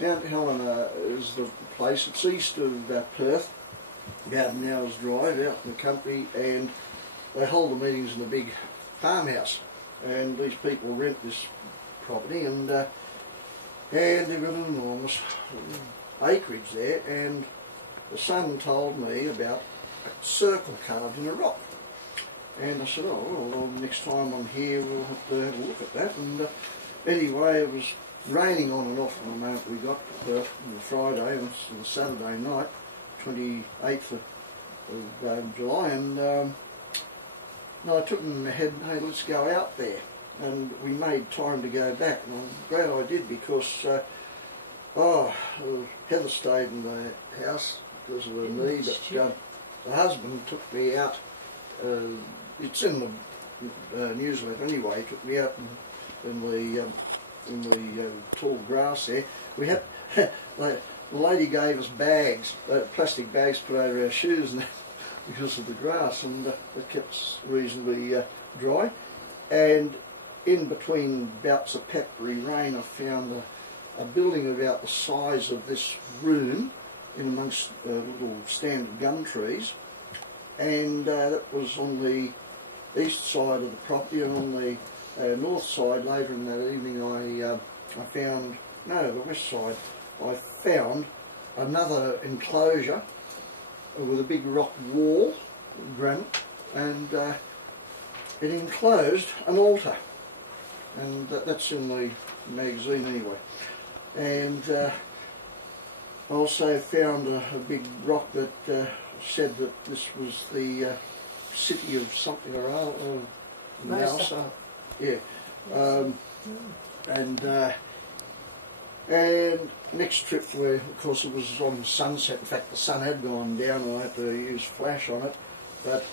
Mount Helena is the place. It's east of Perth, about an hour's drive out in the country, and they hold the meetings in a big farmhouse. And these people rent this property, and they've got an enormous acreage there. And the son told me about a circle carved in a rock. And I said, oh, well, next time I'm here we'll have to have a look at that. And anyway, it was raining on and off from the moment we got to Perth on the Friday, and it's on the Saturday night, 28th of July, and I took them ahead, hey, let's go out there. And we made time to go back, and I'm glad I did, because Heather stayed in the house because of her knee, but the husband took me out. It's in the newsletter anyway. He took me out in the tall grass there. We had the lady gave us bags, plastic bags, to put over our shoes, and because of the grass, and it kept us reasonably dry. And in between bouts of peppery rain, I found a building about the size of this room, in amongst little standard gum trees, and that was on the east side of the property. And on the north side, later in that evening, I found, no, the west side, I found another enclosure with a big rock wall, granite, and it enclosed an altar, and that's in the magazine anyway. And I also found a big rock that said that this was the city of something or other, Mousa. Yeah. And next trip, where of course it was on sunset, in fact the sun had gone down and I had to use flash on it, but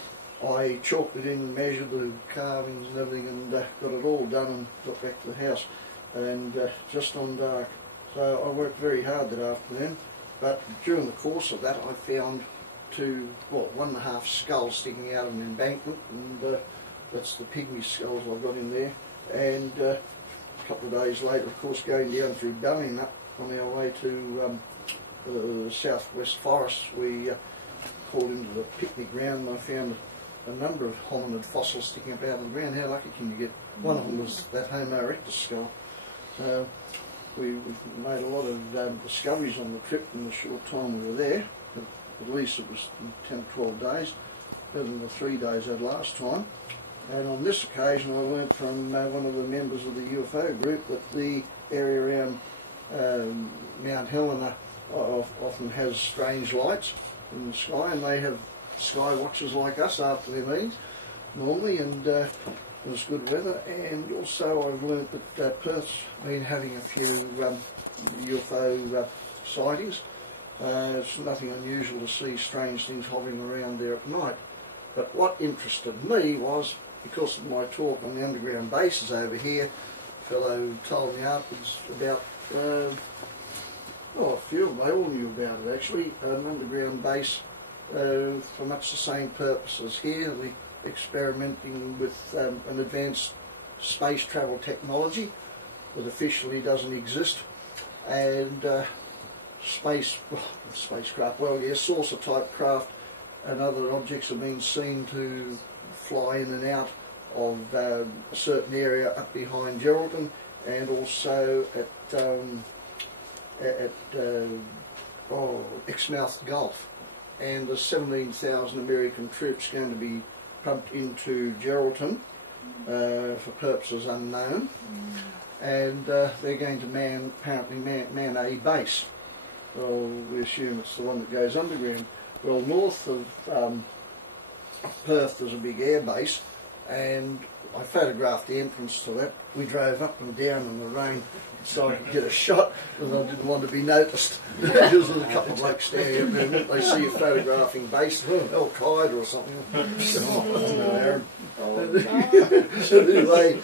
I chalked it in, measured the carvings and everything, and got it all done and got back to the house, and just on dark. So I worked very hard that afternoon, but during the course of that I found one and a half skulls sticking out of an embankment, and that's the pygmy skulls I've got in there. And a couple of days later, of course, going down through Dunning on our way to the southwest forest, we called into the picnic ground, and I found a number of hominid fossils sticking up out of the ground. How lucky can you get? One of them was that Homo erectus skull. So we've made a lot of discoveries on the trip in the short time we were there. At least it was 10 or 12 days, better than the 3 days I had last time. And on this occasion I learnt from one of the members of the UFO group that the area around Mount Helena often has strange lights in the sky, and they have sky watchers like us after their meetings normally, and it was good weather. And also I've learnt that Perth's been having a few UFO sightings. It's nothing unusual to see strange things hovering around there at night. But what interested me was, because of my talk on the underground bases over here, a fellow told me afterwards about, a few of them, they all knew about it actually, an underground base for much the same purpose as here, the experimenting with an advanced space travel technology that officially doesn't exist, and spacecraft, saucer type craft and other objects have been seen to fly in and out of a certain area up behind Geraldton, and also at Exmouth Gulf. And there's 17,000 American troops going to be pumped into Geraldton for purposes unknown, and they're going to apparently man a base. Well, we assume it's the one that goes underground. Well, north of Perth there's a big air base, and I photographed the entrance to that. We drove up and down in the rain so I could get a shot, because I didn't want to be noticed. Because there's a couple of blokes standing there, and they see you photographing base, Al-Qaeda or something. Anyway,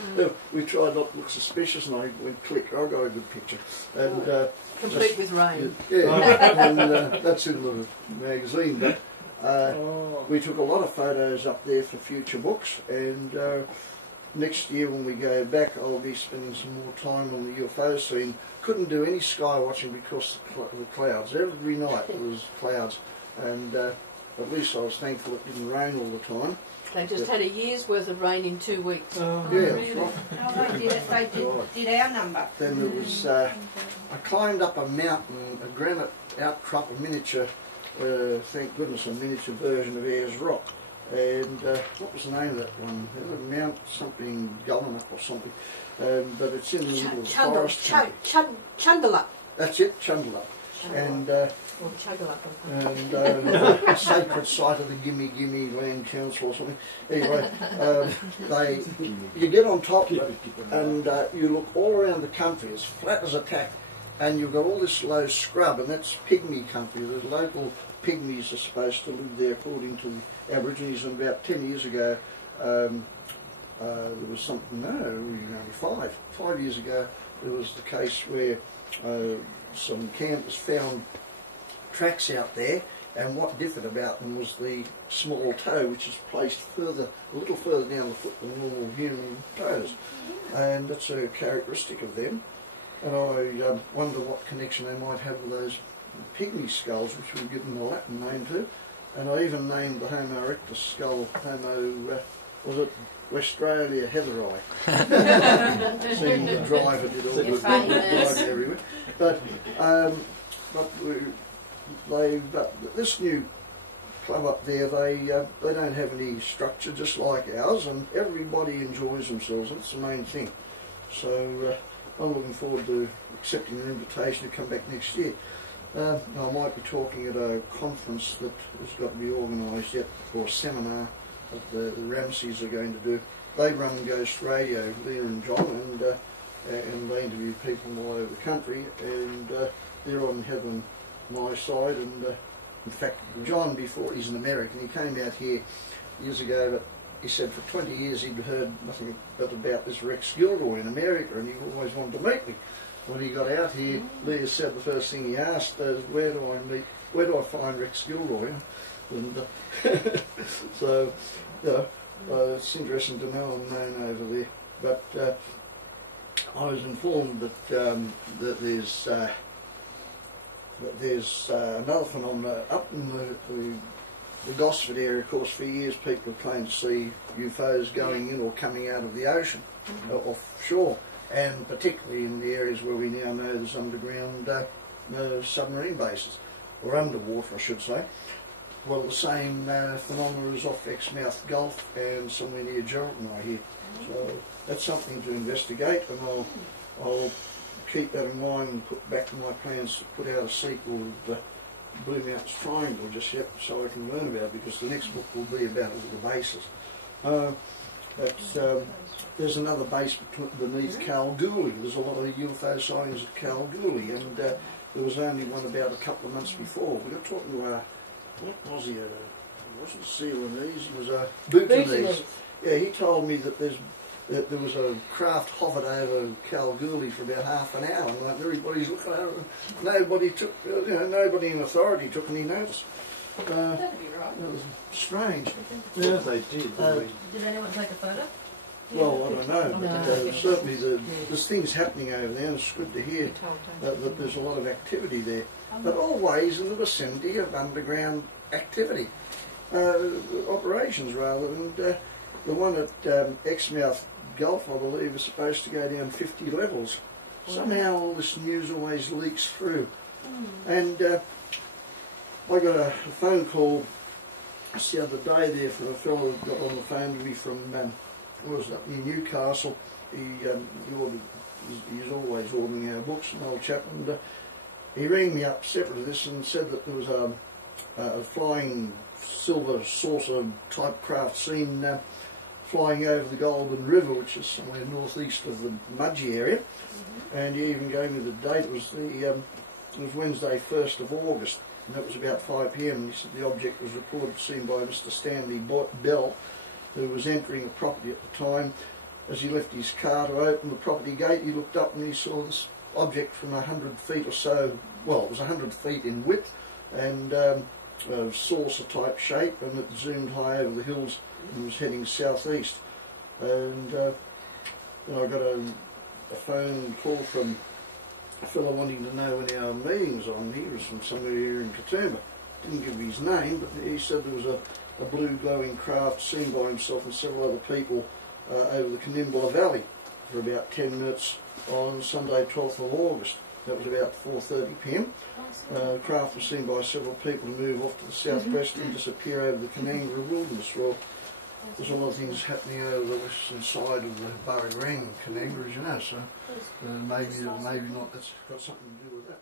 we tried not to look suspicious, and I went click, I got a good picture. And complete with rain. Yeah, and that's in the magazine. But we took a lot of photos up there for future books, and next year when we go back, I'll be spending some more time on the UFO scene. Couldn't do any sky watching because of the clouds. Every night there was clouds, and at least I was thankful it didn't rain all the time. They just had a year's worth of rain in 2 weeks. Yeah, really? Oh, they did our number. Then there was, I climbed up a mountain, a granite outcrop, a miniature, thank goodness, a miniature version of Ayers Rock. And what was the name of that one? Mount something, Governor or something. But it's in the middle of the forest. Chundalup. That's it, Chundalup. And Chuggalup. a sacred site of the Gimme Gimme Land Council or something. Anyway, you get on top of it and you look all around the country, as flat as a tack, and you've got all this low scrub, and that's pygmy country. The local pygmies are supposed to live there according to the Aborigines, and about 10 years ago there was something, only 5 years ago, there was the case where some campers found tracks out there, and what differed about them was the small toe, which is placed a little further down the foot than normal human toes, and that's a characteristic of them. And I wonder what connection they might have with those pygmy skulls, which were given a Latin name to. And I even named the Homo erectus skull was it Westralia heatheri? Seeing the driver did all the driving everywhere. But this new club up there, they don't have any structure, just like ours, and everybody enjoys themselves. That's the main thing. So I'm looking forward to accepting an invitation to come back next year. I might be talking at a conference that has got to be organised yet, or a seminar that the Ramseys are going to do. They run Ghost Radio, Leah and John, and they interview people all over the country, and they're on Heather and my side. And in fact, John, before, he's an American, he came out here years ago, but he said for 20 years he'd heard nothing but about this Rex Gilroy in America, and he always wanted to meet me. When he got out here, Leah said the first thing he asked is, where do I find Rex Gilroy? And so, it's interesting to know I'm known over there. But I was informed that there's another phenomenon up in the Gosford area. Of course, for years people have claimed to see UFOs going in or coming out of the ocean, offshore, and particularly in the areas where we now know there's underground submarine bases, or underwater I should say. Well, the same phenomenon is off Exmouth Gulf and somewhere near Geraldton, I hear. So that's something to investigate, and I'll keep that in mind and put back in my plans to put out a sequel of the Blue Mountains Triangle just yet, so I can learn about it, because the next book will be about all the bases. There's another base beneath Kalgoorlie. There's a lot of UFO sightings at Kalgoorlie, and there was only one about a couple of months before. We got talking to what was he? Wasn't Ceylonese? He was a Bhutanese. Yeah, he told me that there was a craft hovered over Kalgoorlie for about half an hour, and everybody's looking at it. Nobody in authority took any notice. That'd be right. It was strange. Yeah, they did. Did anyone take a photo? Well, I don't know, but certainly there's things happening over there, and it's good to hear that there's a lot of activity there, but always in the vicinity of underground activity, operations rather. And the one at Exmouth Gulf, I believe, is supposed to go down 50 levels. Somehow all this news always leaks through. And I got a phone call just the other day there from a fellow who got on the phone to me from up near Newcastle. He's always ordering our books, an old chap, and he rang me up separate of this and said that there was a flying silver saucer type craft seen flying over the Golden River, which is somewhere northeast of the Mudgee area. And he even gave me the date. It was Wednesday, 1st of August, and that was about 5 p.m. He said the object was reported seen by Mr. Stanley Bell, who was entering the property at the time. As he left his car to open the property gate, he looked up and he saw this object from 100 feet or so. Well, it was 100 feet in width, and a saucer type shape, and it zoomed high over the hills and was heading southeast. and then I got a phone call from a fellow wanting to know when our meeting's on. He was from somewhere here in Katoomba. Didn't give his name, but he said there was a blue glowing craft seen by himself and several other people over the Canimbla Valley for about 10 minutes on Sunday 12th of August. That was about 4:30 p.m. The craft was seen by several people to move off to the southwest and disappear over the Canangara wilderness. Well, there's a lot of things happening over the western side of the Burragorang, Canangara, as you know, so maybe not that's got something to do with that.